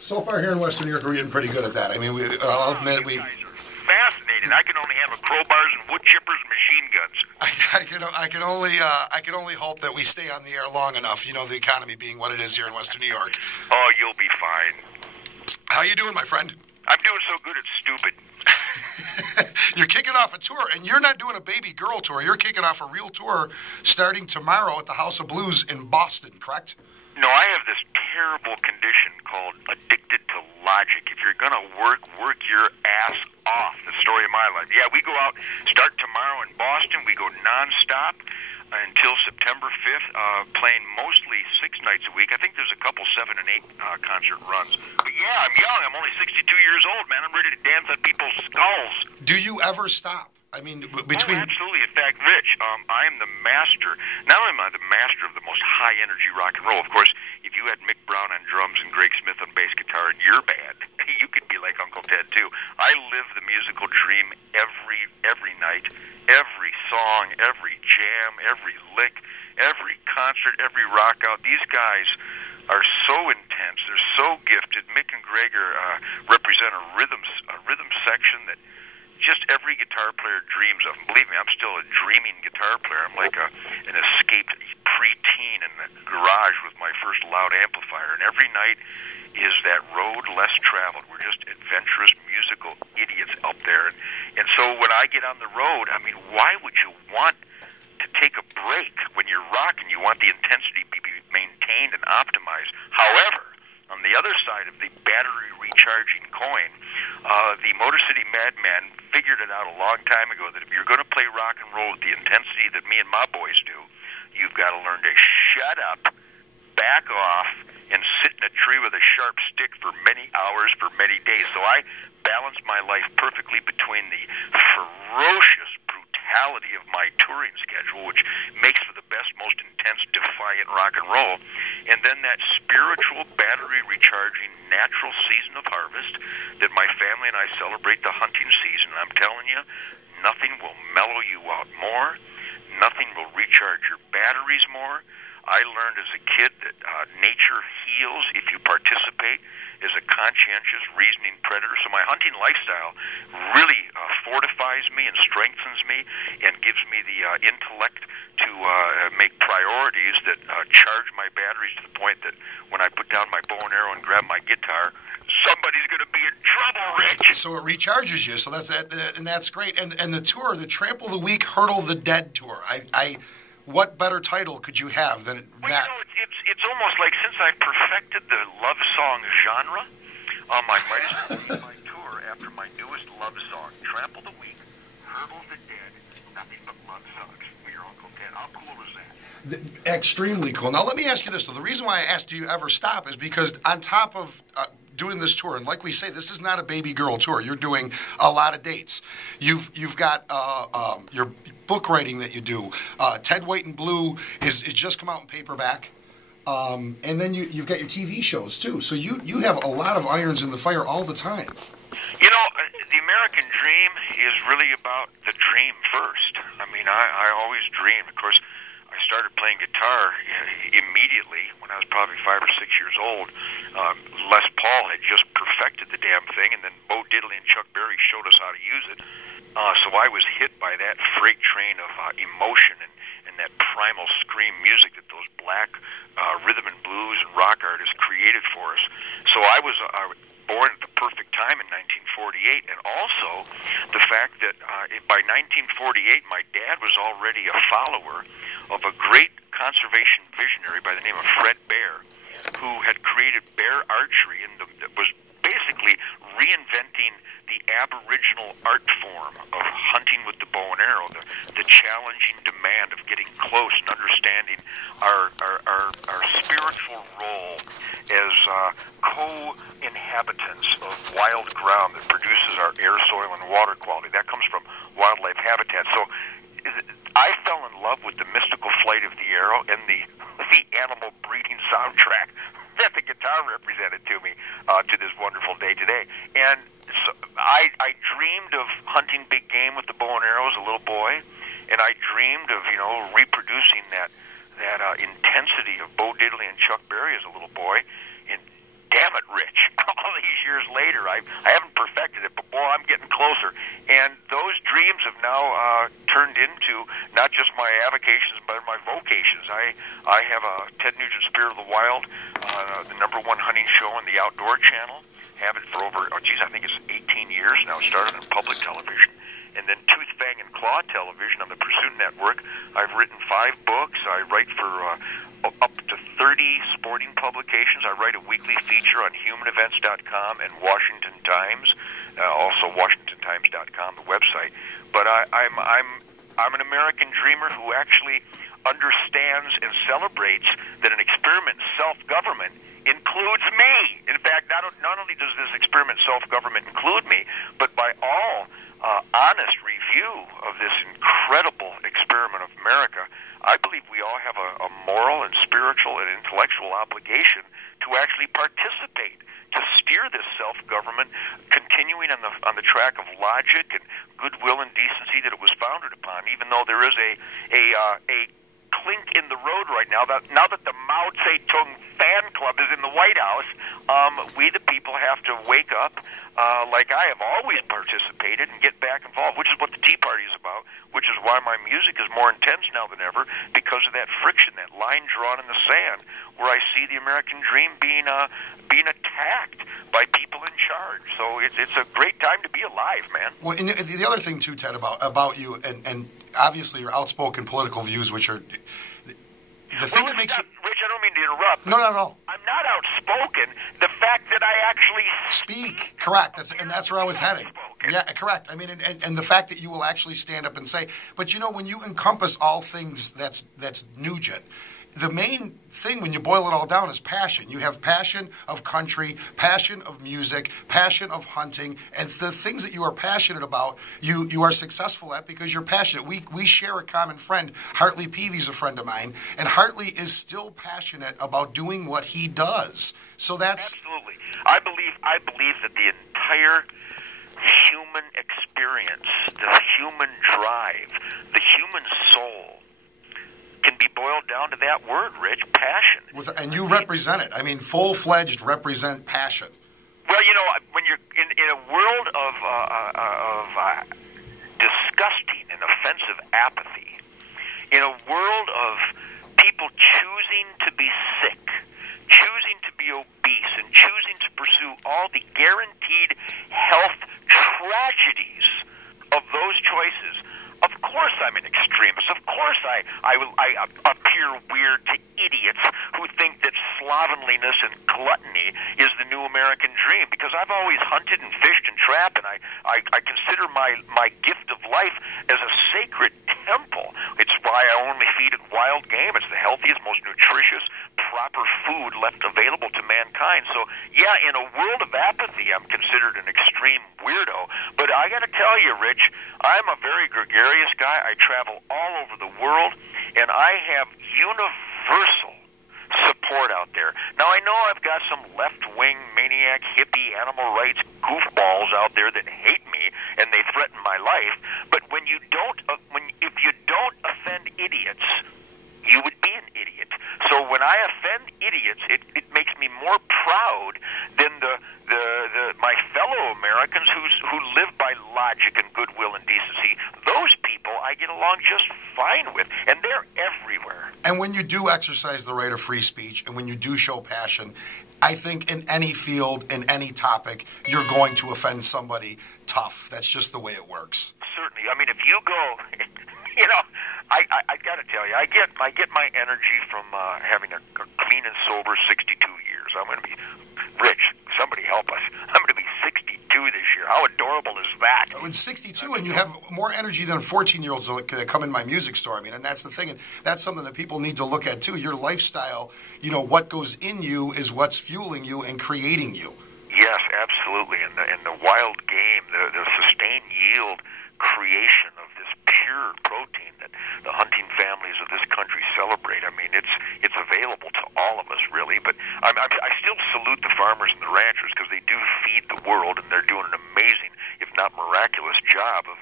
So far here in Western New York, we're getting pretty good at that. I mean, I'll admit we. Fascinating. I can only handle crowbars and wood chippers and machine guns. I can only hope that we stay on the air long enough. You know, the economy being what it is here in Western New York. Oh, you'll be fine. How you doing, my friend? I'm doing so good it's stupid. You're kicking off a tour, and you're not doing a baby girl tour. You're kicking off a real tour starting tomorrow at the House of Blues in Boston, correct? No, I have this terrible condition called addicted to logic. If you're going to work your ass off. The story of my life. Yeah, we go out, start tomorrow in Boston. We go nonstop until September 5th, playing mostly 6 nights a week. I think there's a couple 7 and 8 concert runs. But yeah, I'm young. I'm only 62 years old, man. I'm ready to dance on people's skulls. Do you ever stop? I mean, between... Oh, absolutely. In fact, Rich, I am the master. Not only am I the master of the most high-energy rock and roll, of course, if you had Mick Brown on drums and Greg Smith on bass guitar in your band, you could be like Uncle Ted, too. I live the musical dream every night, every song, every jam, every lick, every concert, every rock out. These guys are so intense. They're so gifted. Mick and Greg represent a rhythm section that just every guitar player dreams of. And believe me, I'm still a dreaming guitar player. I'm like an escaped preteen in the garage with my first loud amplifier. And every night is that road less traveled. We're just adventurous musical idiots up there. And so when I get on the road, I mean, why would you want to take a break when you're rocking? You want the intensity to be maintained and optimized. However, on the other side of the battery recharging coin, the Motor City Madman figured it out a long time ago that if you're going to play rock and roll with the intensity that me and my boys do, you've got to learn to shut up, back off, and sit in a tree with a sharp stick for many hours, for many days. So I balance my life perfectly between the ferocious brutality of my touring schedule, which makes for the best, most intense, defiant rock and roll, and then that spiritual, battery recharging, natural season of harvest that my family and I celebrate, the hunting season. And I'm telling you, nothing will mellow you out more. Nothing will recharge your batteries more. I learned as a kid that nature heals if you participate as a conscientious, reasoning predator. So my hunting lifestyle really fortifies me and strengthens me and gives me the intellect to make priorities that charge my batteries to the point that when I put down my bow and arrow and grab my guitar, somebody's going to be in trouble, Rich. So it recharges you. So and that's great. And the tour, the Trample the Week, Hurdle the Dead tour. What better title could you have than that? Well, you know, it's almost like since I perfected the love song genre, I might as well name my tour after my newest love song, Trample the Week, Hurdle the Dead, Nothing But Love Songs. For your Uncle Ted. How cool is that? Extremely cool. Now, let me ask you this. So the reason why I asked, do you ever stop, is because on top of doing this tour, and like we say, this is not a baby girl tour. You're doing a lot of dates. You've got your book writing that you do. Ted White and Blue is just come out in paperback. And then you've got your TV shows, too. So you have a lot of irons in the fire all the time. You know, the American dream is really about the dream first. I mean, I always dreamed. Of course, I started playing guitar immediately when I was probably 5 or 6 years old. Les Paul had just perfected the damn thing, and then Bo Diddley and Chuck Berry showed us how to use it. So I was hit by that freight train of emotion and that primal scream music that those black rhythm and blues and rock artists created for us. So I was born at the perfect time in 1948, and also the fact that by 1948 my dad was already a follower of a great conservation visionary by the name of Fred Bear, who had created bear archery and that was basically reinventing the aboriginal art form of hunting with the bow and arrow, the challenging demand of getting close and understanding our spiritual role as co-inhabitants of wild ground that produces our air, soil, and water quality. That comes from wildlife habitat. So I fell in love with the mystical flight of the arrow and the animal breeding soundtrack that the guitar represented to me to this wonderful day today. And so I dreamed of hunting big game with the bow and arrow as a little boy, and I dreamed of, reproducing that intensity of Bo Diddley and Chuck Berry as a little boy. And damn it, Rich, all these years later, I haven't perfected it, but boy, I'm getting closer. And those dreams have now turned into not just my avocations, but my vocations. I have a Ted Nugent Spirit of the Wild, the #1 hunting show on the Outdoor Channel. Have it for over, I think it's 18 years now. Started on public television. And then Tooth, Fang, and Claw television on the Pursuit Network. I've written 5 books. I write for up to 30 sporting publications. I write a weekly feature on humanevents.com and Washington Times, also WashingtonTimes.com, the website. But I'm an American dreamer who actually understands and celebrates that an experiment in self-government includes me. In fact, not only does this experiment self-government include me, but by all honest review of this incredible experiment of America, I believe we all have a moral and spiritual and intellectual obligation to actually participate, to steer this self-government, continuing on the track of logic and goodwill and decency that it was founded upon, even though there is a clink in the road right now that the Mao Zedong fan club is in the White House, we the people have to wake up like I have always participated and get back involved, which is what the Tea Party is about, which is why my music is more intense now than ever, because of that friction, that line drawn in the sand, where I see the American dream being attacked by people in charge. So it's a great time to be alive, man. Well, and the other thing too, Ted, about you, and obviously your outspoken political views, which are the thing that makes you... Rich, I don't mean to interrupt. No, not at all. I'm not outspoken. The fact that I actually speak, correct. That's where I was heading. Yeah, correct. I mean, and the fact that you will actually stand up and say, but when you encompass all things that's Nugent, the main thing when you boil it all down is passion. You have passion of country, passion of music, passion of hunting, and the things that you are passionate about, you are successful at because you're passionate. We share a common friend. Hartley Peavy's a friend of mine, and Hartley is still passionate about doing what he does. So that's absolutely. I believe that the entire human experience, the human drive, the human soul can be boiled down to that word, Rich, passion. And you represent it. I mean, full-fledged represent passion. Well, when you're in a world of disgusting and offensive apathy, in a world of people choosing to be sick, choosing to be obese, and choosing to pursue all the guaranteed health tragedies of those choices, of course I'm an extremist. Of course I appear weird to idiots who think that slovenliness and gluttony is the new American dream, because I've always hunted and fished and trapped, and I consider my gift of life as a sacred temple. It's why I only feed it wild game. It's the healthiest, most nutritious, proper food left available to mankind. So, yeah, in a world of apathy, I'm considered an extreme weirdo. But I got to tell you, Rich, I'm a very gregarious guy. I travel all over the world, and I have universal support out there. Now, I know I've got some left-wing, maniac, hippie, animal rights goofballs out there that hate me, and they threaten my life. But if you don't offend idiots, you would be an idiot. So when I offend idiots, it makes me more proud than my fellow Americans who live by logic and goodwill and decency. Those people I get along just fine with, and they're everywhere. And when you do exercise the right of free speech, and when you do show passion, I think in any field, in any topic, you're going to offend somebody tough. That's just the way it works. Certainly. I mean, if you go, I got to tell you, I get my energy from having a clean and sober 62 years. I'm going to be Rich. Somebody help us. I'm going to be 62 this year. How adorable is that? It's 62, and you have more energy than 14-year-olds that come in my music store. I mean, and that's the thing, and that's something that people need to look at too. Your lifestyle, what goes in you is what's fueling you and creating you. Yes, absolutely. And the wild game, the sustained yield creation of this pure protein that the hunting families of this country celebrate. I mean, it's available to all of us, really. But I still salute the farmers and the ranchers, because they do feed the world, and they're doing an amazing, if not miraculous, job of